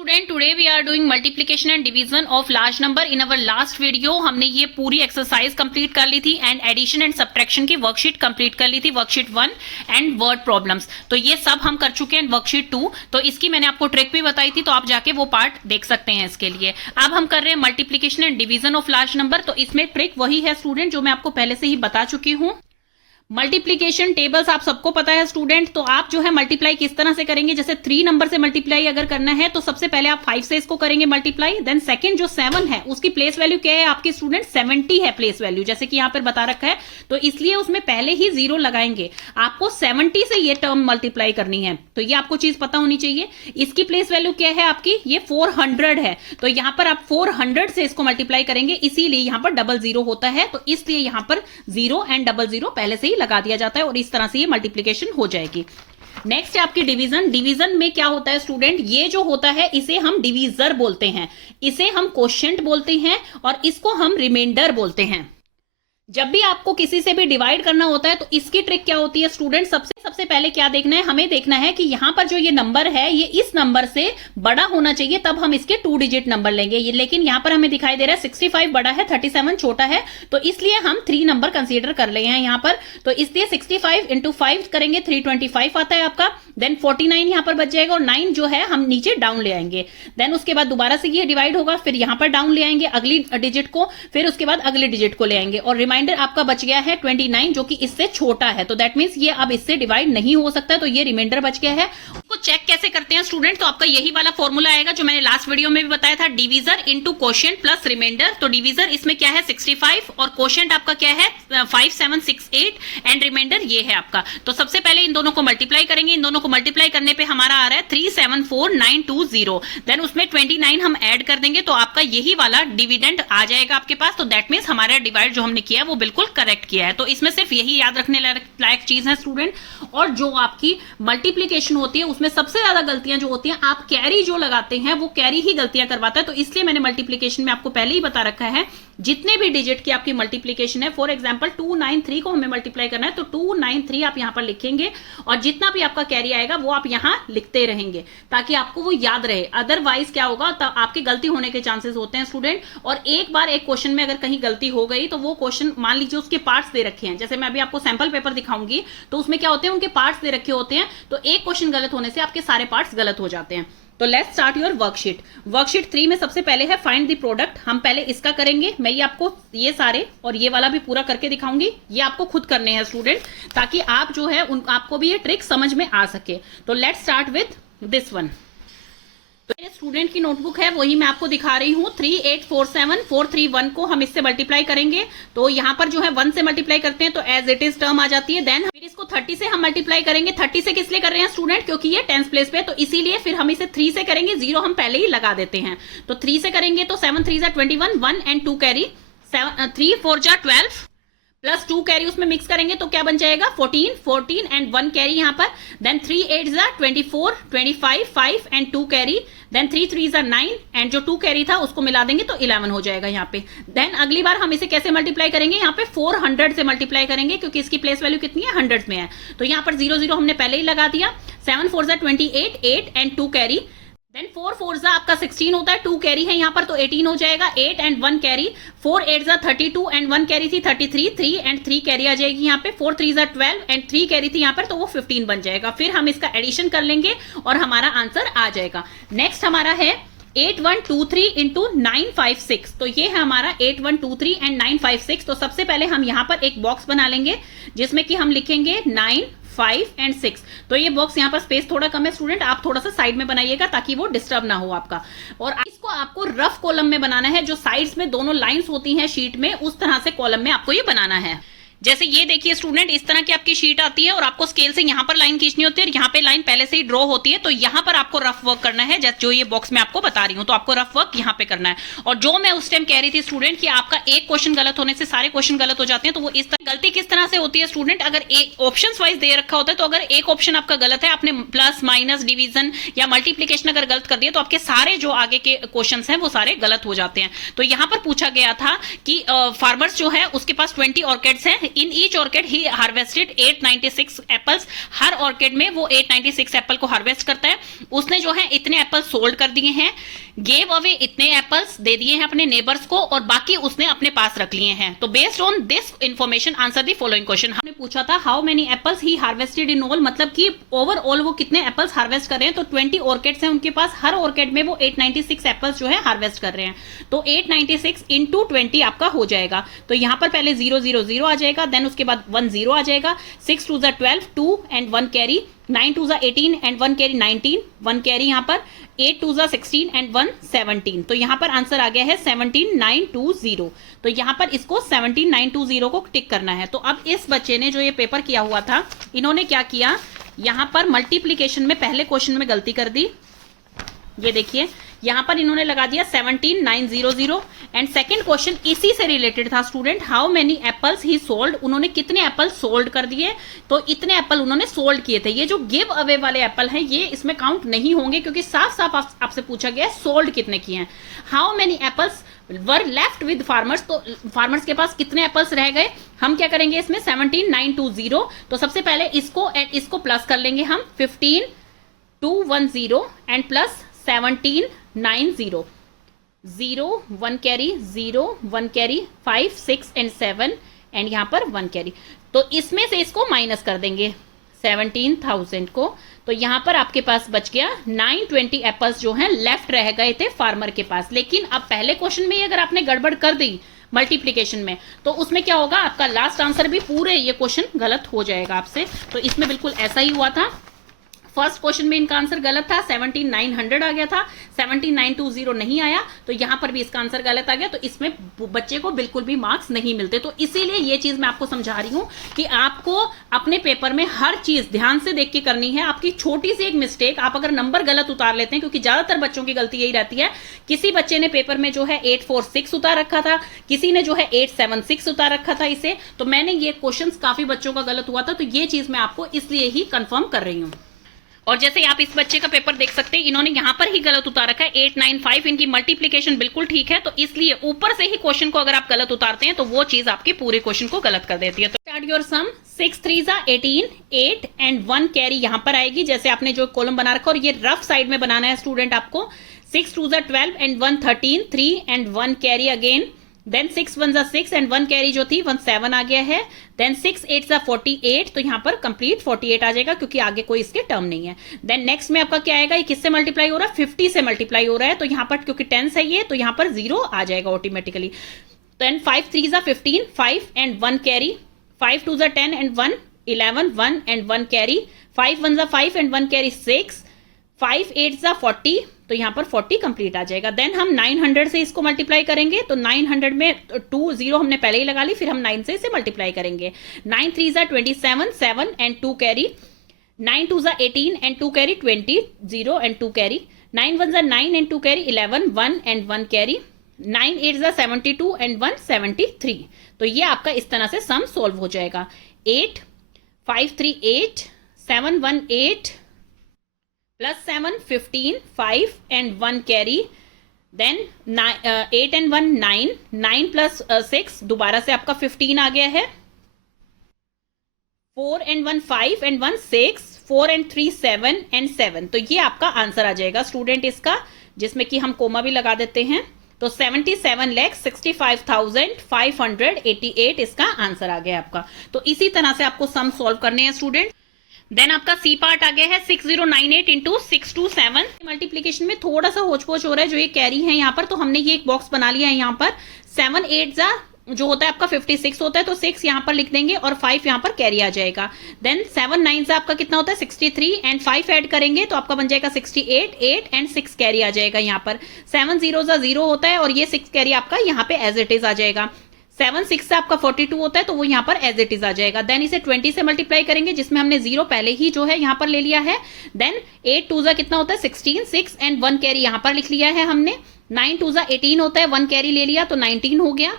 Student, today we are doing multiplication and division of large number. In our last video हमने ये पूरी exercise complete कर ली थी एंड एडिशन एंड सब्ट्रैक्शन की वर्कशीट कंप्लीट कर ली थी, वर्कशीट 1 एंड वर्ड प्रॉब्लम्स। तो ये सब हम कर चुके हैं वर्कशीट 2। तो इसकी मैंने आपको ट्रिक भी बताई थी, तो आप जाके वो पार्ट देख सकते हैं इसके लिए। अब हम कर रहे हैं multiplication and division of large number. तो इसमें ट्रिक वही है स्टूडेंट जो मैं आपको पहले से ही बता चुकी हूँ। मल्टीप्लिकेशन टेबल्स आप सबको पता है स्टूडेंट। तो आप जो है मल्टीप्लाई किस तरह से करेंगे, जैसे 3 नंबर से मल्टीप्लाई अगर करना है तो सबसे पहले आप 5 से इसको करेंगे मल्टीप्लाई। देन सेकंड जो 7 है उसकी प्लेस वैल्यू क्या है आपकी स्टूडेंट, 70 है प्लेस वैल्यू, जैसे कि यहां पर बता रखा है। तो इसलिए उसमें पहले ही 0 लगाएंगे। आपको 70 से ये टर्म मल्टीप्लाई करनी है, तो ये आपको चीज पता होनी चाहिए। इसकी प्लेस वैल्यू क्या है आपकी, ये 400 है। तो यहां पर आप 400 से इसको मल्टीप्लाई करेंगे, इसीलिए यहां पर 00 होता है। तो इसलिए यहां पर 0 एंड 00 पहले से ही लगा दिया जाता है और इस तरह से ये मल्टीप्लिकेशन हो जाएगी। नेक्स्ट है आपकी डिवीजन। डिवीजन में क्या होता है स्टूडेंट, ये जो होता है इसे हम डिवीजर बोलते हैं, इसे हम क्वोशिएंट बोलते हैं और इसको हम रिमाइंडर बोलते हैं। जब भी आपको किसी से भी डिवाइड करना होता है तो इसकी ट्रिक क्या होती है स्टूडेंट, सबसे पहले क्या देखना है, हमें देखना है कि यहां पर जो ये नंबर है ये इस नंबर से बड़ा होना चाहिए, तब हम इसके 2 डिजिट नंबर लेंगे। लेकिन यहां पर हमें दिखाई दे रहा है 65 बड़ा है, 37 छोटा है, तो इसलिए हम 3 नंबर कंसीडर कर ले हैं यहां पर। तो इसलिए 65 इंटू 5 करेंगे, 325 आता है आपका। देन 49 यहां पर बच जाएगा और 9 जो है हम नीचे डाउन ले आएंगे। देन उसके बाद दोबारा से ये डिवाइड होगा, फिर यहां पर डाउन ले आएंगे अगली डिजिट को, फिर उसके बाद अगले डिजिट को ले आएंगे और रिमाइंडर आपका बच गया है 29 जो कि इससे छोटा है। तो दैट मींस ये अब इससे डिवाइड नहीं हो सकता, तो ये रिमाइंडर बच गया है। उसको चेक कैसे करते हैं स्टूडेंट, तो आपका यही वाला फॉर्मूला आएगा जो मैंने लास्ट वीडियो में भी बताया था, divisor into quotient plus remainder. तो डिवीजर इसमें क्या है 65 और क्वोशिएंट आपका क्या है 5768 एंड रिमाइंडर ये है आपका। तो सबसे पहले इन दोनों को मल्टीप्लाई करेंगे। इन दोनों को मल्टीप्लाई करने पे हमारा आ रहा है 374920। देन उसमें 29 हम ऐड कर देंगे तो आपका यही वाला डिविडेंड आ जाएगा आपके पास। तो दैट मींस हमारा डिवाइड जो हमने किया वो बिल्कुल करेक्ट किया है। तो इसमें सिर्फ यही याद रखने लायक चीज है स्टूडेंट। और जो आपकी मल्टीप्लिकेशन होती है उसमें सबसे ज्यादा गलतियां जो होती हैं, आप कैरी जो लगाते हैं वो कैरी ही गलतियां करवाता है। तो इसलिए मैंने मल्टीप्लिकेशन में आपको पहले ही बता रखा है, जितने भी डिजिट की आपकी मल्टीप्लिकेशन है, फॉर एग्जांपल 293 को हमें मल्टीप्लाई करना है तो 293 आप यहां पर लिखेंगे और जितना भी आपका कैरी आएगा वो आप यहां लिखते रहेंगे ताकि आपको वो याद रहे। अदरवाइज क्या होगा, तो आपकी गलती होने के चांसेस होते हैं स्टूडेंट। और एक बार एक क्वेश्चन में अगर कहीं गलती हो गई तो वो क्वेश्चन मान लीजिए उसके पार्ट्स दे रखे हैं, जैसे मैं अभी आपको सैंपल पेपर दिखाऊंगी तो उसमें क्या होते हैं, उनके पार्ट्स दे रखे होते हैं, तो एक क्वेश्चन गलत होने से आपके सारे पार्ट्स गलत हो जाते हैं। तो let's start your worksheet. Worksheet 3 में सबसे पहले है फाइंड द प्रोडक्ट। हम पहले इसका करेंगे, मैं ये आपको ये सारे और ये वाला भी पूरा करके दिखाऊंगी। ये आपको खुद करने हैं स्टूडेंट, ताकि आप जो है आपको भी ये ट्रिक समझ में आ सके। तो let's start with this one. तो ये स्टूडेंट की नोटबुक है, वही मैं आपको दिखा रही हूँ। 3847431 को हम इससे मल्टीप्लाई करेंगे। तो यहाँ पर जो है 1 से मल्टीप्लाई करते हैं तो एज इट इज टर्म आ जाती है। देन फिर इसको 30 से हम मल्टीप्लाई करेंगे। 30 से किस लिए कर रहे हैं स्टूडेंट, क्योंकि ये 10th प्लेस पे, तो इसीलिए फिर हम इसे 3 से करेंगे। 0 हम पहले ही लगा देते हैं। तो 3 से करेंगे तो 7 3 21, 1 एंड 2 कैरी, 3 4 12 प्लस 2 कैरी उसमें मिक्स करेंगे तो क्या बन जाएगा 14 एंड 1 कैरी यहाँ पर। Then 3 8 24, 25 5 and 2 carry. Then 3 3 9 and जो 2 कैरी था उसको मिला देंगे तो 11 हो जाएगा यहाँ पे। देन अगली बार हम इसे कैसे मल्टीप्लाई करेंगे, यहाँ पे 400 से मल्टीप्लाई करेंगे क्योंकि इसकी प्लेस वैल्यू कितनी है 100 में है। तो यहाँ पर 0 0 हमने पहले ही लगा दिया। 7 4 28 8 एंड 2 कैरी। देन 4 4 आपका 16 होता है, 2 कैरी है यहाँ पर तो 18 हो जाएगा। 8 एंड 1 कैरी, 4 8 32 एंड 1 कैरी थी 33, 3 एंड 3 कैरी आ जाएगी यहाँ पे। 4 3 12 एंड 3 कैरी थी यहाँ पर तो वो 15 बन जाएगा। फिर हम इसका एडिशन कर लेंगे और हमारा आंसर आ जाएगा। नेक्स्ट हमारा है 8123 इंटू 956। तो ये है हमारा 8123 एंड 956। तो सबसे पहले हम यहाँ पर एक बॉक्स बना लेंगे जिसमें कि हम लिखेंगे 9 5 एंड 6। तो ये बॉक्स यहाँ पर स्पेस थोड़ा कम है स्टूडेंट, आप थोड़ा सा साइड में बनाइएगा ताकि वो डिस्टर्ब ना हो आपका। और इसको आपको रफ कॉलम में बनाना है, जो साइड्स में दोनों लाइंस होती हैं शीट में, उस तरह से कॉलम में आपको ये बनाना है। जैसे ये देखिए स्टूडेंट, इस तरह की आपकी शीट आती है और आपको स्केल से यहाँ पर लाइन खींचनी होती है और यहाँ पे लाइन पहले से ही ड्रॉ होती है। तो यहाँ पर आपको रफ वर्क करना है, जैसे जो ये बॉक्स में आपको बता रही हूँ, तो आपको रफ वर्क यहाँ पे करना है। और जो मैं उस टाइम कह रही थी स्टूडेंट कि आपका एक क्वेश्चन गलत होने से सारे क्वेश्चन गलत हो जाते हैं, तो वो इस तरह गलती किस तरह से होती है स्टूडेंट, अगर एक ऑप्शन वाइज दे रखा होता है तो अगर एक ऑप्शन आपका गलत है, आपने प्लस माइनस डिवीजन या मल्टीप्लीकेशन अगर गलत कर दिया तो आपके सारे जो आगे के क्वेश्चन हैं वो सारे गलत हो जाते हैं। तो यहाँ पर पूछा गया था कि फार्मर्स जो है उसके पास 20 ऑर्किड्स हैं, in each orchid he harvested 896 apples, her orchid में वो 896 एप्पल को हार्वेस्ट करता है। उसने जो है इतने एप्पल सोल्ड कर दिए हैं, गेव अवे इतने एप्पल्स दे दिए हैं अपने नेबर्स को, और बाकी उसने अपने पास रख लिए हैं। तो based on this information answer the following question. हमने पूछा था how many apples he harvested in all, मतलब कि ओवरऑल वो कितने एप्पल्स हार्वेस्ट कर रहे हैं। तो 20 ऑर्किड्स हैं उनके पास, हर ऑर्किड में वो 896 एप्पल्स जो है हार्वेस्ट कर रहे हैं। तो 896 इंटू 20 आपका हो जाएगा। तो यहां पर पहले 0 0 0 आ जाएगा, देन उसके बाद 1 0 आ जाएगा, 6 2 12 2 and 1 carry, 9 2 18 and 1 carry 19, 1 carry यहाँ पर, 8 2 16 एंड 1 17। तो यहाँ पर आंसर आ गया है 17920। तो यहाँ पर इसको 17920 को टिक करना है। तो अब इस बच्चे ने जो ये पेपर किया हुआ था, इन्होंने क्या किया, यहाँ पर मल्टीप्लीकेशन में पहले क्वेश्चन में गलती कर दी। ये देखिए यहां पर इन्होंने लगा दिया 17900 एंड सेकंड क्वेश्चन इसी से रिलेटेड था student, how many apples he sold, उन्होंने कितने एप्पल सोल्ड कर दिए, तो इतने एप्पल उन्होंने सोल्ड किए थे। ये जो गिव अवे वाले एप्पल हैं ये इसमें काउंट नहीं होंगे, क्योंकि साफ साफ आपसे पूछा गया है सोल्ड कितने किए हैं। How many apples were left with farmers, तो फार्मर्स के पास कितने एप्पल्स रह गए। हम क्या करेंगे इसमें 17920, तो सबसे पहले इसको प्लस कर लेंगे हम, 15210 and plus 1790, 0 1 carry 0 1 carry 5 6 and 7 and यहां पर 1 कैरी। तो इसमें से इसको माइनस कर देंगे 17,000 को, तो यहां पर आपके पास बच गया 920 एप्पल्स जो हैं लेफ्ट रह गए थे फार्मर के पास। लेकिन अब पहले क्वेश्चन में अगर आपने गड़बड़ कर दी मल्टीप्लीकेशन में, तो उसमें क्या होगा, आपका लास्ट आंसर भी पूरे ये क्वेश्चन गलत हो जाएगा आपसे। तो इसमें बिल्कुल ऐसा ही हुआ था। फर्स्ट क्वेश्चन में इनका आंसर गलत था, 17900 आ गया था, 17920 नहीं आया, तो यहां पर भी इसका आंसर गलत आ गया। तो इसमें बच्चे को बिल्कुल भी मार्क्स नहीं मिलते। तो इसीलिए ये चीज मैं आपको समझा रही हूं कि आपको अपने पेपर में हर चीज ध्यान से देख के करनी है। आपकी छोटी सी एक मिस्टेक, आप अगर नंबर गलत उतार लेते हैं, क्योंकि ज्यादातर बच्चों की गलती यही रहती है, किसी बच्चे ने पेपर में जो है 846 उतार रखा था, किसी ने जो है 876 उतार रखा था इसे। तो मैंने ये क्वेश्चन काफी बच्चों का गलत हुआ था, तो ये चीज मैं आपको इसलिए ही कंफर्म कर रही हूं। और जैसे आप इस बच्चे का पेपर देख सकते हैं, इन्होंने यहां पर ही गलत उतार रखा है 895, इनकी मल्टीप्लीकेशन बिल्कुल ठीक है। तो इसलिए ऊपर से ही क्वेश्चन को अगर आप गलत उतारते हैं तो वो चीज आपके पूरे क्वेश्चन को गलत कर देती है। तो start your sum, 6 3 18, 8 and 1 carry यहां पर आएगी, जैसे आपने जो कॉलम बना रखा, और ये रफ साइड में बनाना है स्टूडेंट आपको। 6 2 12 and 1 13, 3 and 1 carry again, then 6 1 6 and 1 carry जो थी 1 7 आ गया है, देन 6 8 48, तो यहां पर कंप्लीट 48 आ जाएगा, क्योंकि आगे कोई इसके टर्म नहीं है। देन नेक्स्ट में आपका क्या आएगा, ये किससे मल्टीप्लाई हो रहा है, 50 से मल्टीप्लाई हो रहा है, तो यहां पर क्योंकि 10 है ये, तो यहां पर 0 आ जाएगा automatically. Then 5 3 15, 5 and 1 carry, 5 2 10 and 1 11, 1 and 1 carry, 5 1 5 and 1 carry 6, 5 8 40, तो यहां पर 40 कंप्लीट आ जाएगा। देन हम 900 से इसको मल्टीप्लाई करेंगे, तो 900 में 2 0 हमने पहले ही लगा ली, फिर हम 9 से इसे मल्टीप्लाई करेंगे। 9 3 27, 7 and 2 carry, 9 2 18 and 2 carry 20, 0 and 2 carry, 9 1 9 and 2 carry 11, 1 and 1 carry, 9 8 72 and 1 73। तो ये आपका इस तरह से सम सोल्व हो जाएगा। 8 5 3 8, 7 1 8 plus 7 15, 5 and 1 carry, then 8 and 1 9, 9 plus 6 दोबारा से आपका 15 आ गया है, 4 एंड 1 5 एंड 1 6, 4 एंड 3 7 एंड 7। तो ये आपका आंसर आ जाएगा स्टूडेंट इसका, जिसमें कि हम कोमा भी लगा देते हैं। तो 77,65,588 इसका आंसर आ गया आपका। तो इसी तरह से आपको सम सॉल्व करने हैं स्टूडेंट। देन आपका सी पार्ट आ गया है 6098 इंटू 627। मल्टीप्लीकेशन में थोड़ा सा होच-पोच हो रहा है, जो ये कैरी है यहाँ पर, तो हमने ये एक बॉक्स बना लिया है यहाँ पर। 7 8 जो होता है आपका 56 होता है, तो 6 यहाँ पर लिख देंगे और 5 यहाँ पर कैरी आ जाएगा। देन 7 9 आपका कितना होता है 63 एंड 5 ऐड करेंगे तो आपका बन जाएगा 68, 8 एंड 6 कैरी आ जाएगा यहाँ पर। 7 0 0 होता है और ये 6 कैरी आपका यहाँ पे एज इट इज आ जाएगा। 7 6 से आपका 42 होता है, तो वो यहाँ पर एज इट इज आ जाएगा। देन इसे 20 से मल्टीप्लाई करेंगे, जिसमें हमने 0 पहले ही जो है यहाँ पर ले लिया है। देन 8 2 कितना होता है 16, 6 एंड 1 कैरी यहाँ पर लिख लिया है हमने। 9 2 18 होता है, 1 कैरी ले लिया तो 19 हो गया।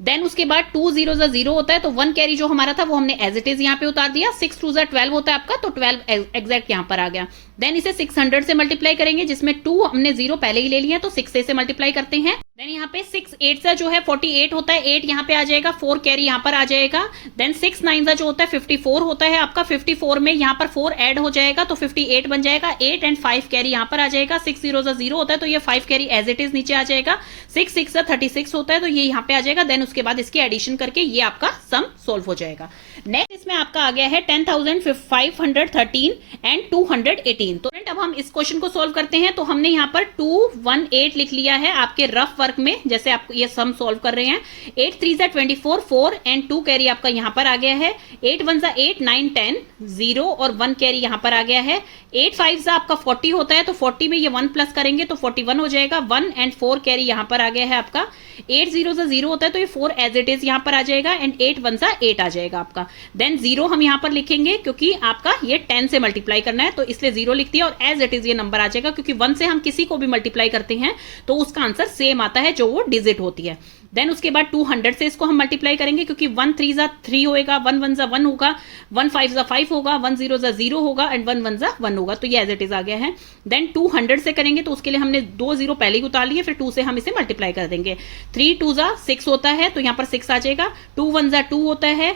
देन उसके बाद 2 0 0 होता है, तो 1 कैरी जो हमारा था वो हमने एज इट इज यहाँ पे उतार दिया। 6 2 12 होता है आपका, तो 12 एग्जैक्ट यहाँ पर आ गया। देन इसे 600 से मल्टीप्लाई करेंगे, जिसमें 2 हमने 0 पहले ही ले लिया, तो 6 से मल्टीप्लाई करते हैं। देन यहाँ पे 6 8 सा जो है 48 होता है, 8 यहाँ पे आ जाएगा, 4 कैरी यहाँ पर आ जाएगा। देन 6 9 सा जो होता है 54 होता है आपका, 54 में यहाँ पर 4 ऐड हो जाएगा तो 58 बन जाएगा। 8 एंड 5 कैरी यहाँ पर आ जाएगा। 6 0 सा 0 होता है तो ये 5 कैरी एज इट इज नीचे आ जाएगा। 6 6 सा 36 होता है तो ये यहाँ पे आ जाएगा। देन उसके बाद इसकी एडिशन करके ये आपका सम सोल्व हो जाएगा। नेक्स्ट इसमें आपका आ गया है 10,513 एंड 218। तो अब हम इस क्वेश्चन को सोल्व करते हैं। तो हमने यहाँ पर 218 लिख लिया है आपके रफ वर्क में, जैसे आप ये सम सोल्व कर रहे हैं। 8 3 सा 24, 4 एंड 2 कैरी आपका यहाँ पर आ गया है। 8 1 सा 8, 9 10, 0 और 1 कैरी यहाँ पर आ गया है। 8 5 सा आपका 40 होता है तो 40 में ये 1 प्लस करेंगे तो 41 हो जाएगा। 1 एंड 4 कैरी यहाँ पर आ गया है आपका। 8 0 सा 0 होता है तो ये 4 एज इट इज यहाँ पर आ जाएगा एंड 8 1 सा 8 आ जाएगा आपका। देन 0 हम यहाँ पर लिखेंगे क्योंकि आपका ये 10 से मल्टीप्लाई करना है तो इसलिए 0 लिख दिया और एज इट इज ये नंबर आ जाएगा, क्योंकि 1 से हम किसी को भी मल्टीप्लाई करते हैं तो उसका आंसर सेम आता है जो वो डिजिट होती है। देन उसके बाद 200 से इसको हम मल्टीप्लाई करेंगे क्योंकि 1 3 सा 3 होएगा, 1 1 सा 1 होगा, 1 5 सा 5 होगा, 1 0 सा 0 होगा एंड 1 1 सा 1 होगा। तो ये एज इट इज आ गया है। देन 200 से करेंगे तो उसके लिए हमने 2 0 पहले ही उतार लिए, फिर 2 से हम इसे मल्टीप्लाई कर देंगे। 3 2 सा 6 होता है तो यहाँ पर 6 आ जाएगा। 2 1 सा 2 होता है,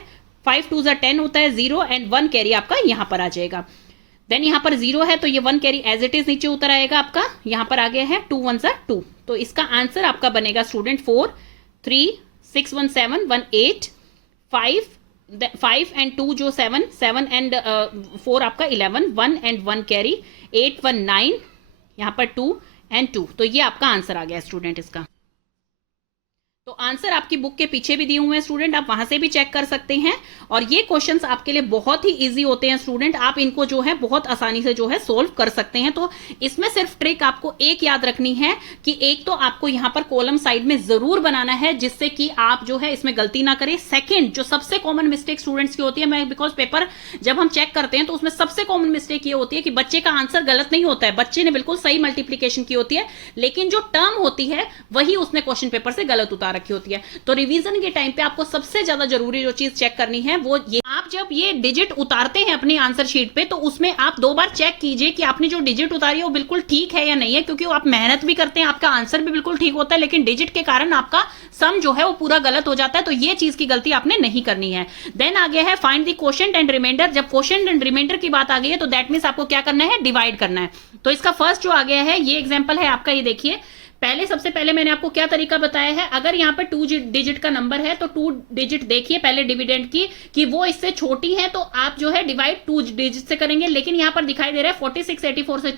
5 2 सा 10 होता है, 0 एंड 1 कैरी आपका यहाँ पर आ जाएगा। देन यहाँ पर 0 है तो ये 1 कैरी एज इट इज नीचे उतर आएगा आपका। यहाँ पर आ गया है 2 1 सा 2। तो इसका आंसर आपका बनेगा स्टूडेंट 4 3 6 1 7 1 8 5 एंड 2 जो 7 7 एंड 4 आपका 11 1 एंड 1 कैरी 8 1 9, यहाँ पर 2 एंड 2। तो ये आपका आंसर आ गया स्टूडेंट इसका। तो आंसर आपकी बुक के पीछे भी दिए हुए हैं स्टूडेंट, आप वहां से भी चेक कर सकते हैं। और ये क्वेश्चंस आपके लिए बहुत ही इजी होते हैं स्टूडेंट, आप इनको जो है बहुत आसानी से जो है सोल्व कर सकते हैं। तो इसमें सिर्फ ट्रिक आपको एक याद रखनी है कि एक तो आपको यहाँ पर कॉलम साइड में जरूर बनाना है जिससे कि आप जो है इसमें गलती ना करें। सेकेंड, जो सबसे कॉमन मिस्टेक स्टूडेंट्स की होती है, मैं बिकॉज पेपर जब हम चेक करते हैं तो उसमें सबसे कॉमन मिस्टेक ये होती है कि बच्चे का आंसर गलत नहीं होता है, बच्चे ने बिल्कुल सही मल्टीप्लीकेशन की होती है, लेकिन जो टर्म होती है वही उसने क्वेश्चन पेपर से गलत उतार रखी होती है। तो रिवीजन के टाइम पे आपको सबसे ज्यादा जरूरी जो चीज चेक करनी है वो ये, आप जब ये डिजिट उतारते हैं अपनी आंसर शीट पे तो उसमें आप 2 बार चेक कीजिए कि आपने जो डिजिट उतारी है वो बिल्कुल ठीक है या नहीं है, क्योंकि आप मेहनत भी करते हैं, आपका आंसर भी बिल्कुल ठीक होता है, लेकिन डिजिट के कारण आपका सम जो है वो पूरा गलत हो जाता है। तो ये चीज की गलती आपने नहीं करनी है। देन आ गया है find the quotient and remainder. जब क्वोशिएंट एंड रिमाइंडर की बात आ गई है तो दैट मींस आपको क्या करना है, डिवाइड करना है। तो इसका फर्स्ट जो आ गया है ये एग्जांपल है आपका, ये देखिए। सबसे पहले मैंने आपको क्या तरीका बताया है, अगर यहाँ पर 2 डिजिट का नंबर है तो 2 डिजिट देखिए पहले डिविडेंड की कि वो इससे छोटी है तो आप जो है डिवाइड 2 डिजिट से करेंगे, लेकिन यहाँ पर दिखाई दे रहा है 46 84 से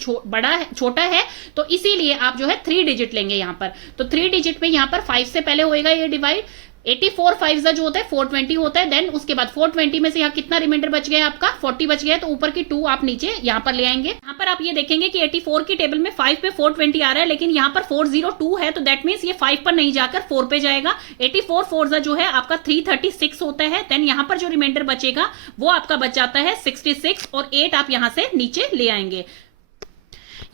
छोटा है तो इसीलिए आप जो है 3 डिजिट लेंगे यहाँ पर। तो 3 डिजिट में यहाँ पर 5 से पहले होएगा ये डिवाइड। 84 5 जो होता है 420 होता है। देन उसके बाद 420 में से यहाँ कितना रिमाइंडर बच गया आपका, 40 बच गया है, तो ऊपर की 2 आप नीचे यहाँ पर ले आएंगे। यहाँ पर आप ये देखेंगे कि 84 की टेबल में 5 पे 420 आ रहा है, लेकिन यहाँ पर 402 है तो दैट मींस ये 5 पर नहीं जाकर 4 पे जाएगा। 84 4 जो है आपका 336 होता है। देन यहाँ पर जो रिमाइंडर बचेगा वो आपका बच जाता है 66 और 8 आप यहाँ से नीचे ले आएंगे।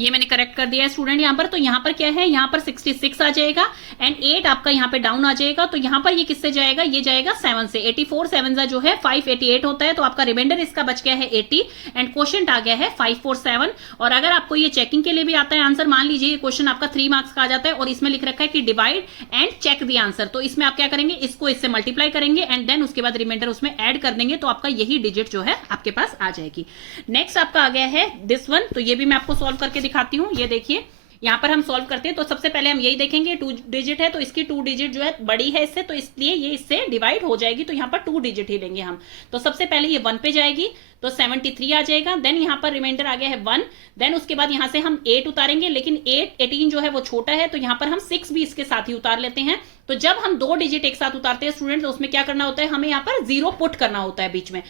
ये मैंने करेक्ट कर दिया है स्टूडेंट यहाँ पर। तो यहाँ पर क्या है, यहाँ पर 66 आ जाएगा एंड 8 आपका यहाँ पे डाउन आ जाएगा। तो यहाँ पर ये किससे जाएगा, ये जाएगा 7 से। 84 7 जो है 588 होता है तो आपका रिमाइंडर इसका बच गया है 80 एंड क्वेश्चन आ गया है 547। और अगर आपको ये चेकिंग के लिए भी आता है आंसर, मान लीजिए ये क्वेश्चन आपका 3 मार्क्स का आ जाता है और इसमें लिख रखा है कि divide and check the answer, तो इसमें आप क्या करेंगे, इसको इससे मल्टीप्लाई करेंगे एंड देन उसके बाद रिमाइंडर उसमें ऐड कर देंगे तो आपका यही डिजिट जो है आपके पास आ जाएगी। नेक्स्ट आपका आ गया है दिस वन। तो ये भी मैं आपको सॉल्व करके दिखाती हूँ। ये देखिए यहाँ पर हम सॉल्व करते हैं तो सबसे पहले हम यही देखेंगे 2 डिजिट है तो इसकी 2 डिजिट जो है बड़ी है इससे, तो इसलिए ये इससे डिवाइड हो जाएगी। तो यहाँ पर 2 डिजिट ही लेंगे हम। तो सबसे पहले ये 1 पे जाएगी तो 73 आ जाएगा। देन यहाँ पर रिमाइंडर आ गया है 1। देन उसके बाद यहाँ से हम 8 उतारेंगे, लेकिन 18 जो है वो छोटा है तो यहाँ पर हम 6 भी इसके साथ ही उतार लेते हैं। तो जब हम 2 डिजिट एक साथ उतारते हैं स्टूडेंट तो उसमें क्या करना होता है, हमें यहाँ पर 0 पुट करना होता है बीच में।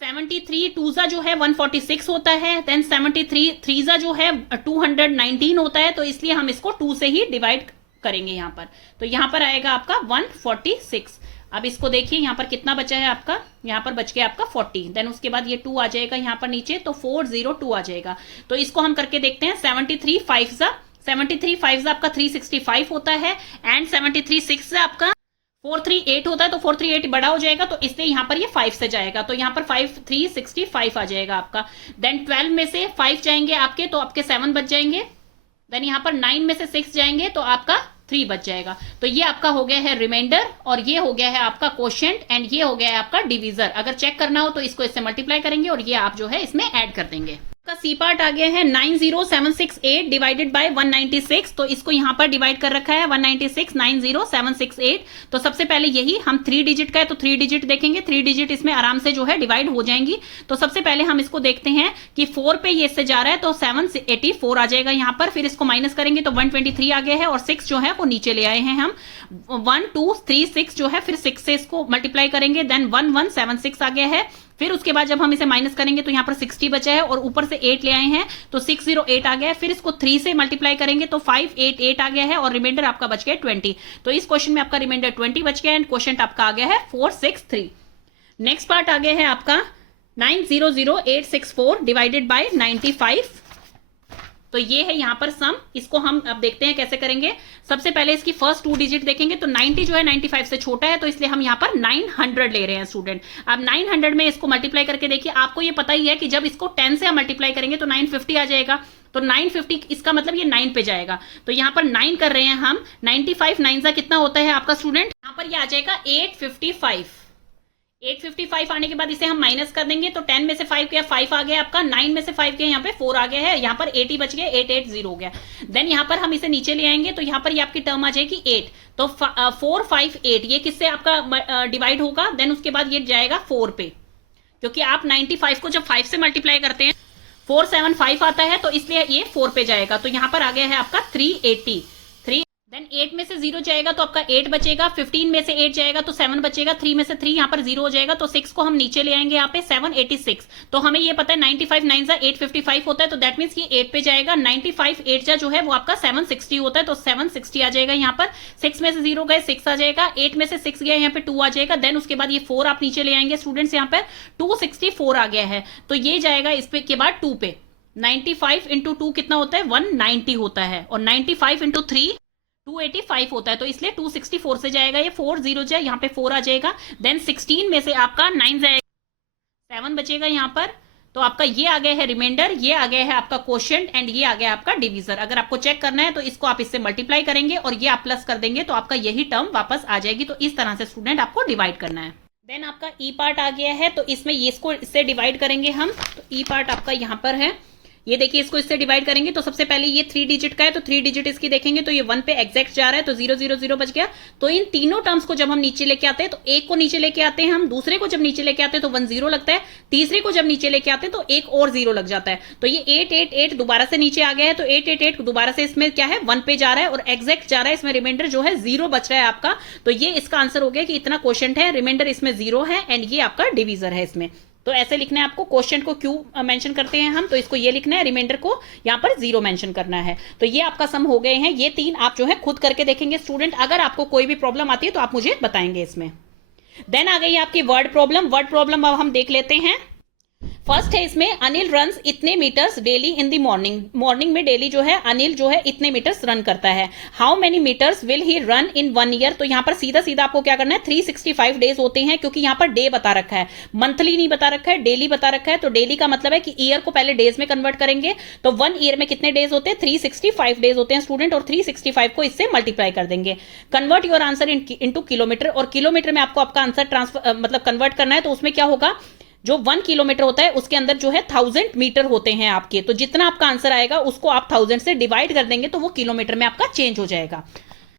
73 2 जो है 146 होता है। देन 73 3 जो है 219 होता है, तो इसलिए हम इसको 2 से ही डिवाइड करेंगे यहाँ पर। तो यहाँ पर आएगा आपका 146। अब इसको देखिए यहाँ पर कितना बचा है आपका, यहाँ पर बच गया आपका 40। देन उसके बाद ये 2 आ जाएगा यहाँ पर नीचे तो 402 आ जाएगा। तो इसको हम करके देखते हैं। 73 5 आपका 365 होता है एंड 73 6 आपका 438 होता है। तो 438 बड़ा हो जाएगा तो इसलिए यहाँ पर ये 5 से जाएगा। तो यहाँ पर 365 आ जाएगा आपका। देन 12 में से 5 जाएंगे आपके तो आपके 7 बच जाएंगे। देन यहाँ पर 9 में से 6 जाएंगे तो आपका 3 बच जाएगा। तो ये आपका हो गया है रिमाइंडर और ये हो गया है आपका क्वोशिएंट एंड ये हो गया है आपका डिवीजर। अगर चेक करना हो तो इसको इससे मल्टीप्लाई करेंगे और ये आप जो है इसमें ऐड कर देंगे। का सी पार्ट आ गया है 90768 डिवाइडेड बाय 196। तो इसको यहां पर डिवाइड कर रखा है 196 90768। तो सबसे पहले यही हम 3 डिजिट का है तो 3 डिजिट देखेंगे, 3 डिजिट इसमें आराम से जो है डिवाइड हो जाएंगी। तो सबसे पहले हम इसको देखते हैं कि 4 पे ये इससे जा रहा है तो 784 आ जाएगा यहां पर। फिर इसको माइनस करेंगे तो 123 आ गया है और 6 जो है वो नीचे ले आए हैं हम। 1 2 3 6 जो है फिर 6 से इसको मल्टीप्लाई करेंगे, देन 1176 आ गया है। फिर उसके बाद जब हम इसे माइनस करेंगे तो यहाँ पर 60 बचा है और ऊपर से 8 ले आए हैं तो 608 आ गया है। फिर इसको 3 से मल्टीप्लाई करेंगे तो 588 आ गया है और रिमाइंडर आपका बच गया 20। तो इस क्वेश्चन में आपका रिमाइंडर 20 बच गया एंड क्वेश्चन आपका आ गया है 463। नेक्स्ट पार्ट आ गया है आपका 900864 डिवाइडेड बाय 95। तो ये है यहां पर सम। इसको हम अब देखते हैं कैसे करेंगे। सबसे पहले इसकी फर्स्ट 2 डिजिट देखेंगे तो 90 जो है 95 से छोटा है तो इसलिए हम यहां पर 900 ले रहे हैं स्टूडेंट। अब 900 में इसको मल्टीप्लाई करके देखिए, आपको ये पता ही है कि जब इसको 10 से हम मल्टीप्लाई करेंगे तो 950 आ जाएगा। तो 950 इसका मतलब ये 9 पे जाएगा। तो यहां पर 9 कर रहे हैं हम। 95 9 सा कितना होता है आपका स्टूडेंट? यहां पर ये आ जाएगा 855। 855 आने के बाद इसे हम माइनस कर देंगे तो 10 में से 5 गया 5 आ गया आपका, 9 में से 5 गया यहाँ पे 4 आ गया है, यहाँ पर 80 बच गया 880 हो गया। देन यहाँ पर हम इसे नीचे ले आएंगे तो यहाँ पर ये आपकी टर्म आ जाएगी 8। तो 458 ये किससे आपका डिवाइड होगा? देन उसके बाद ये जाएगा 4 पे, क्योंकि आप 95 को जब 5 से मल्टीप्लाई करते हैं 475 आता है तो इसलिए ये 4 पे जाएगा। तो यहाँ पर आ गया है आपका 380। देन 8 में से 0 जाएगा तो आपका 8 बचेगा, 15 में से 8 जाएगा तो 7 बचेगा, 3 में से 3 यहाँ पर 0 हो जाएगा तो 6 को हम नीचे ले आएंगे यहाँ पे 786। तो हमें ये पता है 95 9 जा 855 होता है तो दैट मीन्स ये 8 पे जाएगा। 95 8 जा जो है वो आपका 760 होता है तो 760 आ जाएगा यहाँ पर। 6 में से 0 गए 6 आ जाएगा, 8 में से 6 गया यहाँ पे 2 आ जाएगा। देन उसके बाद ये 4 आप नीचे ले आएंगे स्टूडेंट्स, यहाँ पर 264 आ गया है तो ये जाएगा इस पे के बाद 2 पे। 95 इंटू 2 कितना होता है? 190 होता है और 95 इंटू 3 285 होता है तो इसलिए 264 से जाएगा ये 4 0 जाए यहाँ पे 4 आ जाएगा। देन 16 में से आपका 9 जाएगा 7 बचेगा यहाँ पर। तो आपका ये आ गया है रिमाइंडर, ये आ गया है आपका क्वोशिएंट एंड ये आ गया आपका डिवीजर। अगर आपको चेक करना है तो इसको आप इससे मल्टीप्लाई करेंगे और ये आप प्लस कर देंगे तो आपका यही टर्म वापस आ जाएगी। तो इस तरह से स्टूडेंट आपको डिवाइड करना है। देन आपका ई पार्ट आ गया है तो इसमें इसको इससे डिवाइड करेंगे हम। तो ई पार्ट आपका यहाँ पर है, ये देखिए इसको इससे डिवाइड करेंगे तो सबसे पहले ये 3 डिजिट का है तो 3 डिजिट इसकी देखेंगे तो ये 1 पे एग्जैक्ट जा रहा है तो 0 0 0 बच गया। तो इन तीनों टर्म्स को जब हम नीचे लेके आते हैं तो एक को नीचे लेके आते हैं हम, दूसरे को जब नीचे लेके आते हैं तो 1 0 लगता है, तीसरे को जब नीचे लेके आते हैं तो एक और 0 लग जाता है। तो ये 888 दोबारा से नीचे आ गया है तो 888 दोबारा से इसमें क्या है 1 पे जा रहा है और एग्जैक्ट जा रहा है, इसमें रिमाइंडर जो है 0 बच रहा है आपका। तो ये इसका आंसर हो गया कि इतना क्वोशिएंट है, रिमाइंडर इसमें 0 है एंड ये आपका डिवीजर है इसमें। तो ऐसे लिखना है आपको। क्वोशिएंट को क्यों मेंशन करते हैं हम? तो इसको ये लिखना है, रिमाइंडर को यहाँ पर 0 मेंशन करना है। तो ये आपका सम हो गए हैं। ये 3 आप जो है खुद करके देखेंगे स्टूडेंट। अगर आपको कोई भी प्रॉब्लम आती है तो आप मुझे बताएंगे इसमें। देन आ गई आपकी वर्ड प्रॉब्लम। वर्ड प्रॉब्लम अब हम देख लेते हैं। फर्स्ट है इसमें अनिल रन्स इतने मीटर्स डेली इन दी मॉर्निंग। मॉर्निंग में डेली जो है अनिल जो है इतने मीटर्स रन करता है। How many metres will he run in 1 year? तो यहां पर सीधा सीधा आपको क्या करना है, 365 डेज होते हैं क्योंकि यहां पर डे बता रखा है, मंथली नहीं बता रखा है, डेली बता रखा है। तो डेली का मतलब है कि ईयर को पहले डेज में कन्वर्ट करेंगे तो 1 ईयर में कितने डेज होते हैं? 365 डेज होते हैं स्टूडेंट और 365 को इससे मल्टीप्लाई कर देंगे। Convert your answer into kilometre और किलोमीटर में आपको आपका आंसर ट्रांसफर मतलब कन्वर्ट करना है। तो उसमें क्या होगा, जो 1 किलोमीटर होता है उसके अंदर जो है 1000 मीटर होते हैं आपके। तो जितना आपका आंसर आएगा उसको आप 1000 से डिवाइड कर देंगे तो वो किलोमीटर में आपका चेंज हो जाएगा।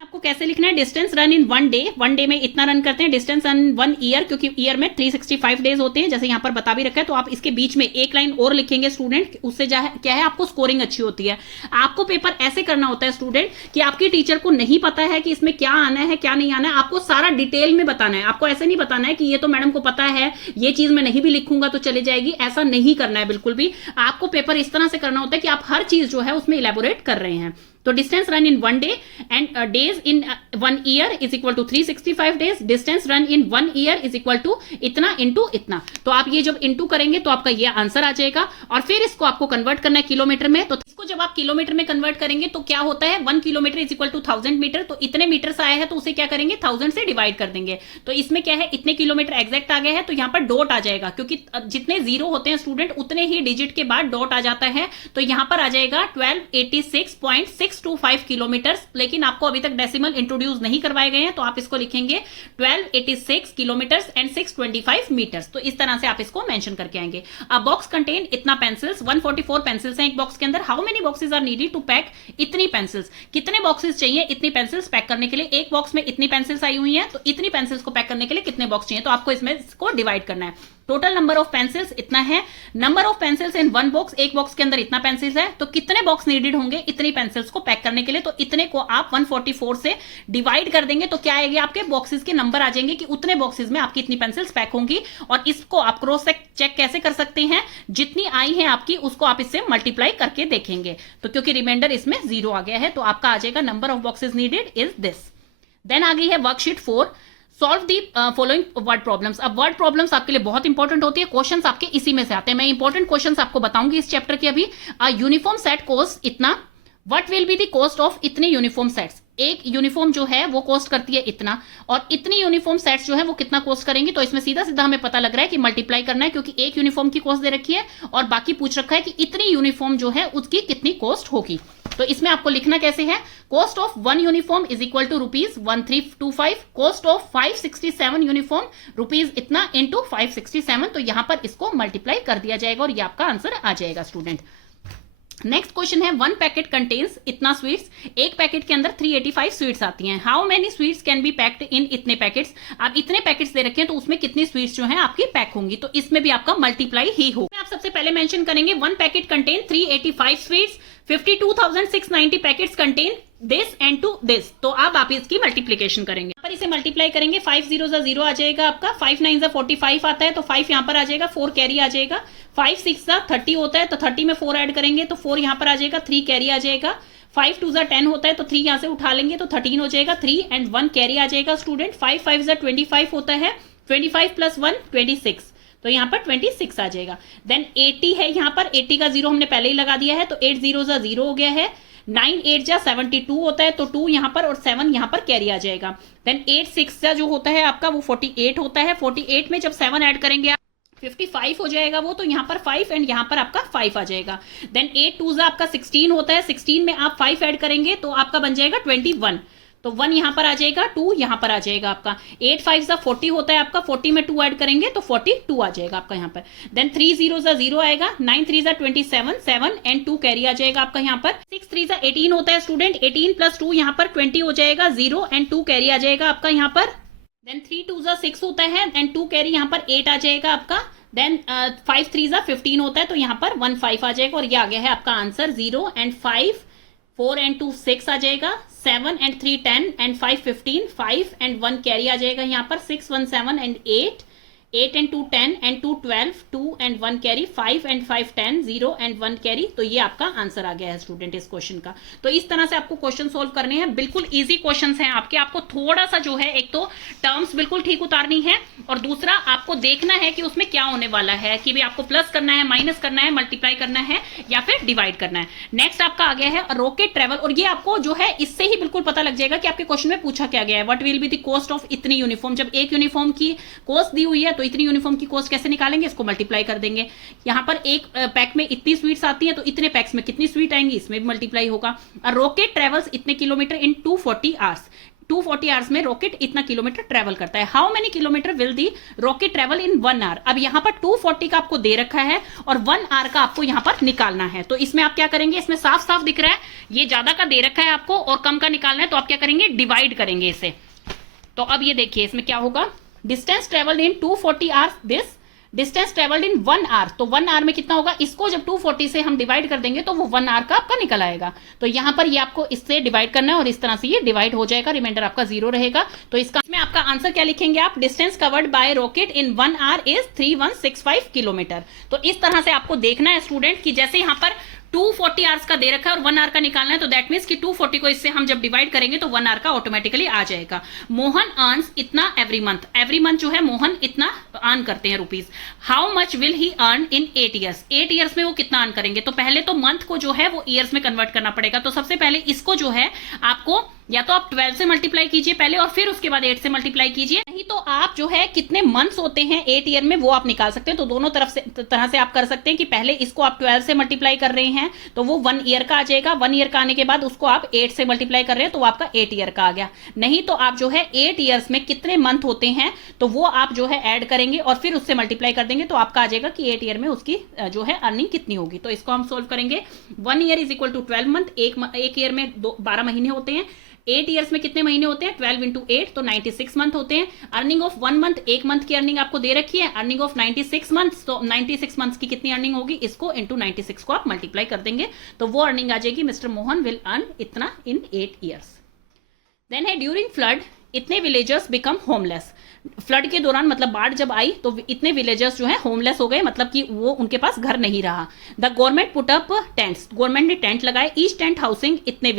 आपको कैसे लिखना है, distance run in 1 day, 1 day में इतना रन करते हैं। डिस्टेंस रन 1 ईयर, क्योंकि ईयर में 365 डेज होते हैं जैसे यहाँ पर बता भी रखा है। तो आप इसके बीच में एक लाइन और लिखेंगे स्टूडेंट, उससे क्या है आपको स्कोरिंग अच्छी होती है। आपको पेपर ऐसे करना होता है स्टूडेंट कि आपके टीचर को नहीं पता है कि इसमें क्या आना है क्या नहीं आना है, आपको सारा डिटेल में बताना है। आपको ऐसे नहीं बताना है कि ये तो मैडम को पता है, ये चीज मैं नहीं भी लिखूंगा तो चले जाएगी, ऐसा नहीं करना है बिल्कुल भी। आपको पेपर इस तरह से करना होता है कि आप हर चीज जो है उसमें इलेबोरेट कर रहे हैं। तो distance run in 1 day and days in 1 year is equal to 365 days. Distance run in 1 year is equal to इतना इंटू इतना। तो आप ये जब इंटू करेंगे तो आपका ये आंसर आ जाएगा और फिर इसको आपको कन्वर्ट करना है किलोमीटर में। तो इसको जब आप किलोमीटर में कन्वर्ट करेंगे तो क्या होता है, 1 kilometre is equal to 1000 metre. तो इतने मीटर आया है तो उसे क्या करेंगे 1000 से डिवाइड कर देंगे। तो इसमें क्या है, इतने किलोमीटर एग्जैक्ट आ गया है तो यहाँ पर डॉट आ जाएगा, क्योंकि जितने 0 होते हैं स्टूडेंट उतने ही डिजिट के बाद डॉट आ जाता है। तो यहाँ पर आ जाएगा 1286.6 6 to 5 किलोमीटर, लेकिन आपको अभी तक डेसिमल इंट्रोड्यूस नहीं करवाए गए हैं, तो आप इसको लिखेंगे 1286 किलोमीटर एंड 625 मीटर्स। तो इस तरह से आप इसको मेंशन करके आएंगे। अ बॉक्स कंटेन इतना पेंसिल्स, 144 पेंसिल्स हैं एक बॉक्स के अंदर। How many boxes are needed to pack इतनी पेंसिल्स, कितने बॉक्सेस चाहिए इतनी पेंसिल्स पैक करने के लिए। एक बॉक्स में इतनी पेंसिल्स आई हुई हैं, तो इतनी पेंसिल्स को पैक करने के लिए कितने बॉक्स चाहिए, तो आपको इसमें इसको डिवाइड करना है। टोटल नंबर ऑफ पेंसिल्स इतना है, number of pencils in one box, एक बॉक्स के अंदर इतना पेंसिल्स है, तो कितने बॉक्स नीडेड होंगे इतनी पेंसिल्स को पैक करने के लिए। तो इतने को आप 144 से डिवाइड कर देंगे, तो क्या आएगी, आपके बॉक्सेस के नंबर आ जाएंगे कि उतने बॉक्सेस में आपकी इतनी पेंसिल्स पैक होंगी। और इसको आप क्रॉस चेक कैसे कर सकते हैं, जितनी आई है आपकी उसको आप इससे मल्टीप्लाई करके देखेंगे। तो क्योंकि रिमाइंडर इसमें 0 आ गया है, तो आपका आ जाएगा number of boxes needed is this. Then आ गई है worksheet 4, solve the following word problems. अब वर्ड प्रॉब्लम्स आपके लिए बहुत इंपॉर्टेंट होती है, क्वेश्चंस आपके इसी में से आते हैं। मैं इंपॉर्टेंट क्वेश्चंस आपको बताऊंगी इस चैप्टर के अभी। यूनिफॉर्म सेट कॉस्ट इतना, what will be the cost of इतने यूनिफॉर्म सेट्स। एक यूनिफॉर्म जो है वो कॉस्ट करती है इतना, और इतनी यूनिफॉर्म सेट्स जो है वो कितना कॉस्ट करेंगी। तो इसमें सीधा सीधा हमें पता लग रहा है कि मल्टीप्लाई करना है, क्योंकि एक यूनिफॉर्म की कॉस्ट दे रखी है और बाकी पूछ रखा है कि इतनी यूनिफॉर्म जो है उसकी कितनी कॉस्ट होगी। तो इसमें आपको लिखना कैसे है, cost of 1 uniform is equal to ₹1325, cost of 567 uniform rupees इतना इंटू 567। तो यहां पर इसको मल्टीप्लाई कर दिया जाएगा और ये आपका आंसर आ जाएगा स्टूडेंट। नेक्स्ट क्वेश्चन है, 1 पैकेट कंटेन्स इतना स्वीट्स, एक पैकेट के अंदर 385 स्वीट्स आती हैं। How many sweets can be packed in इतने पैकेट्स। आप इतने पैकेट्स दे रखे हैं, तो उसमें कितनी स्वीट्स जो हैं आपकी पैक होंगी। तो इसमें भी आपका मल्टीप्लाई ही होगा। आप सबसे पहले मेंशन करेंगे 1 packet contain 385 sweets, 52,690 packets contain this and to this. तो अब आप इसकी मल्टीप्लीकेशन करेंगे, पर इसे मल्टीप्लाई करेंगे, 5 0 0 आ जाएगा आपका, 5 9 45 आता है, तो 5 यहाँ पर आ जाएगा, 4 कैरी आ जाएगा, 5 6 30 होता है, तो 30 में 4 ऐड करेंगे तो 4 यहाँ पर आ जाएगा, 3 कैरी आ जाएगा, 5 2 10 होता है, तो 3 यहाँ से उठा लेंगे तो 13 हो जाएगा, 3 एंड 1 कैरी आ जाएगा स्टूडेंट। 5 5 25 होता है, 25 प्लस 1 26, तो यहाँ पर 26 आ जाएगा। देन 80 है, यहाँ पर 80 का 0 हमने पहले ही लगा दिया है, तो 8 0 0 हो गया है। 9 8 जा 72 होता है, तो 2 यहाँ पर और 7 यहाँ पर कैरी आ जाएगा। देन 8 6 जा जो होता है आपका वो 48 होता है, 48 में जब 7 ऐड करेंगे 55 हो जाएगा वो, तो यहाँ पर 5 एंड यहाँ पर आपका 5 आ जाएगा। देन 8 2 जा आपका 16 होता है, 16 में आप 5 ऐड करेंगे तो आपका बन जाएगा 21, तो 1 यहाँ पर आ जाएगा, 2 यहाँ पर आ जाएगा आपका। 8 5 जा 40 होता है आपका, 40 में 2 ऐड करेंगे तो 42 आ जाएगा आपका यहाँ पर। देन 3 0 जा 0 आएगा, 9 3 जा 27, 7 एंड 2 कैरी आ जाएगा आपका यहाँ पर। 6 3 जा 18 होता है स्टूडेंट, 18 प्लस 2 यहाँ पर 20 हो जाएगा, 0 एंड 2 कैरी आ जाएगा आपका यहाँ पर। देन 3 2 जा 6 होता है एंड 2 कैरी यहाँ पर 8 आ जाएगा आपका। देन 5 3 जा 15 होता है, तो यहाँ पर 1 5 आ जाएगा, और ये आ गया है आपका आंसर। 0 एंड 5, 4 एंड 2 6 आ जाएगा, 7 एंड 3 10 एंड 5 15, 5 एंड 1 कैरी आ जाएगा यहाँ पर। 6 1 7 and 8, 8 and 2 10 and 2 12, 2 and 1 carry, 5 and 5 10, 0 and 1 carry. तो ये आपका आंसर आ गया है स्टूडेंट इस क्वेश्चन का। तो इस तरह से आपको क्वेश्चन सोल्व करने हैं, बिल्कुल इजी क्वेश्चंस हैं आपके। आपको थोड़ा सा जो है, एक तो टर्म्स बिल्कुल ठीक उतारनी है, और दूसरा आपको देखना है कि उसमें क्या होने वाला है, कि भी आपको प्लस करना है, माइनस करना है, मल्टीप्लाई करना है या फिर डिवाइड करना है। नेक्स्ट आपका आ गया है रॉकेट ट्रेवल, और ये आपको जो है इससे ही बिल्कुल पता लग जाएगा कि आपके क्वेश्चन में पूछा क्या गया है। What will be the cost of इतनी यूनिफॉर्म। जब एक यूनिफॉर्म की कॉस्ट दी हुई है, तो इतनी यूनिफॉर्म की कॉस्ट कैसे निकालेंगे, इसको मल्टीप्लाई कर देंगे। यहां पर एक पैक में इतनी स्वीट्स आती हैं, तो इतने पैक्स में कितनी स्वीट आएंगी, इसमें भी मल्टीप्लाई होगा। रॉकेट ट्रेवल्स इतने किलोमीटर इन 240 आवर्स, 240 आवर्स में रॉकेट इतना किलोमीटर ट्रेवल करता है। How many kilometre will the rocket travel in 1 hour. अब यहां पर 240 का आपको दे रखा है और 1 आवर का आपको यहां पर निकालना है, तो इसमें आप क्या करेंगे, इसमें साफ साफ दिख रहा है ये ज्यादा का दे रखा है आपको और कम का निकालना है, तो आप क्या करेंगे, डिवाइड करेंगे इसे। तो अब ये देखिए इसमें क्या होगा, distance travelled in 240 hours, this distance travelled in 1 hour, तो 1 आवर में कितना होगा, इसको जब 240 से हम डिवाइड कर देंगे तो वो 1 आवर का आपका निकल आएगा। तो यहां पर ये आपको इससे डिवाइड करना है और इस तरह से ये डिवाइड हो जाएगा, रिमाइंडर आपका 0 रहेगा। तो इसमें आपका आंसर क्या लिखेंगे आप, distance covered by rocket in 1 our is 3165 kilometre. तो इस तरह से आपको देखना है स्टूडेंट कि जैसे यहां पर 240 आवर्स का दे रखा है और 1 आवर का निकालना है, तो दैट मीन्स कि 240 को इससे हम जब डिवाइड करेंगे तो 1 आवर का ऑटोमेटिकली आ जाएगा। मोहन अर्न्स इतना एवरी मंथ जो है मोहन इतना अर्न करते हैं rupees. How much will he earn in 8 years, 8 years में वो कितना अर्न करेंगे। तो पहले तो मंथ को जो है वो ईयर्स में कन्वर्ट करना पड़ेगा, तो सबसे पहले इसको जो है आपको या तो आप 12 से मल्टीप्लाई कीजिए पहले और फिर उसके बाद 8 से मल्टीप्लाई कीजिए, नहीं तो आप जो है कितने मंथ्स होते हैं 8 ईयर में वो आप निकाल सकते हैं। तो दोनों तरह से आप कर सकते हैं कि पहले इसको आप 12 से मल्टीप्लाई कर रहे हैं तो वो 1 ईयर का आ जाएगा, 1 ईयर का आने के बाद उसको आप 8 से मल्टीप्लाई कर रहे हैं तो वो आपका 8 ईयर का आ गया। नहीं तो आप जो है 8 ईयर्स में कितने मंथ होते हैं तो वो आप जो है ऐड करेंगे और फिर उससे मल्टीप्लाई कर देंगे तो आपका आ जाएगा कि 8 ईयर में उसकी जो है अर्निंग कितनी होगी। तो इसको हम सोल्व करेंगे। 1 year is equal to 12 month, एक ईयर में 12 महीने होते हैं। 8 ईयर्स में कितने महीने होते हैं? 12 इंटू 8 तो 96 मंथ होते हैं। अर्निंग ऑफ 1 मंथ, एक मंथ की अर्निंग आपको दे रखी है। अर्निंग ऑफ 96 मंथ, तो 96 मंथ्स की कितनी अर्निंग होगी, इसको इंटू 96 को आप मल्टीप्लाई कर देंगे तो वो अर्निंग आ जाएगी मिस्टर मोहन विल अर्न इतना इन 8 ईयर्स। देन है ड्यूरिंग फ्लड इतने विलेजर्स बिकम होमलेस। फ्लड के दौरान मतलब बाढ़ जब आई तो इतने विलेजर्स जो है होमलेस हो गए, मतलब कि वो उनके पास घर नहीं रहा। The government put up tents, government ने टेंट लगाए। ईच टेंट हाउसिंग इतने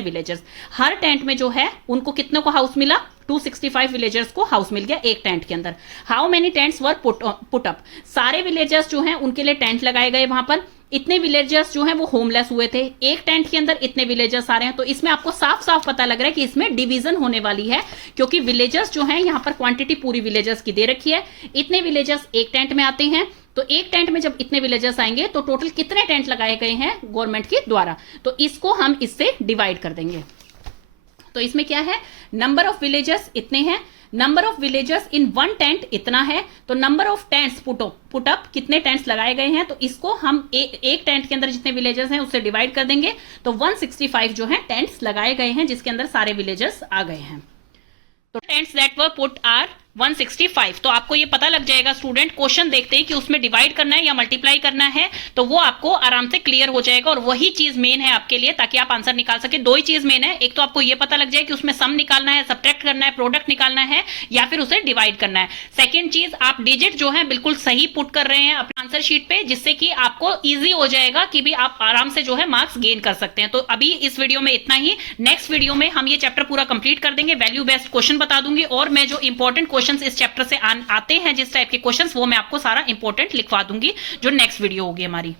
विलेजर्स, हर टेंट में जो है उनको कितने को हाउस मिला, 265 विलेजर्स को हाउस मिल गया एक टेंट के अंदर। How many tents were put up, सारे विलेजर्स जो हैं उनके लिए टेंट लगाए गए वहां पर। इतने विलेजर्स जो हैं वो होमलेस हुए थे, एक टेंट के अंदर इतने विलेजर्स आ रहे हैं। तो इसमें आपको साफ साफ पता लग रहा है कि इसमें डिवीजन होने वाली है, क्योंकि विलेजर्स जो हैं यहाँ पर क्वांटिटी पूरी विलेजर्स की दे रखी है। इतने विलेजर्स एक टेंट में आते हैं, तो एक टेंट में जब इतने विलेजर्स आएंगे तो टोटल कितने टेंट लगाए गए हैं गवर्नमेंट के द्वारा, तो इसको हम इससे डिवाइड कर देंगे। तो इसमें क्या है, नंबर ऑफ विलेजर्स इतने हैं, number of villagers in 1 tent इतना है, तो number of tents put up कितने टेंट्स लगाए गए हैं, तो इसको हम एक टेंट के अंदर जितने विलेजर्स हैं उससे डिवाइड कर देंगे तो 165 जो है टेंट्स लगाए गए हैं जिसके अंदर सारे विलेजर्स आ गए हैं। तो tents that were put are 165। तो आपको ये पता लग जाएगा स्टूडेंट, क्वेश्चन देखते ही कि उसमें डिवाइड करना है या मल्टीप्लाई करना है, तो वो आपको आराम से क्लियर हो जाएगा। और वही चीज मेन है आपके लिए ताकि आप आंसर निकाल सके। दो ही चीज मेन है, एक तो आपको ये पता लग जाए कि उसमें सम निकालना है, सब्ट्रैक्ट करना है, प्रोडक्ट निकालना है या फिर उसे डिवाइड करना है। सेकेंड चीज, आप डिजिट जो है बिल्कुल सही पुट कर रहे हैं अपने आंसर शीट पे, जिससे कि आपको ईजी हो जाएगा कि भी आप आराम से जो है मार्क्स गेन कर सकते हैं। तो अभी इस वीडियो में इतना ही। नेक्स्ट वीडियो में हम ये चैप्टर पूरा कंप्लीट कर देंगे, वैल्यू बेस्ड क्वेश्चन बता दूंगी और मैं जो इंपॉर्टेंट क्वेश्चन इस चैप्टर से आते हैं जिस टाइप के क्वेश्चंस, वो मैं आपको सारा इंपॉर्टेंट लिखवा दूंगी जो नेक्स्ट वीडियो होगी हमारी।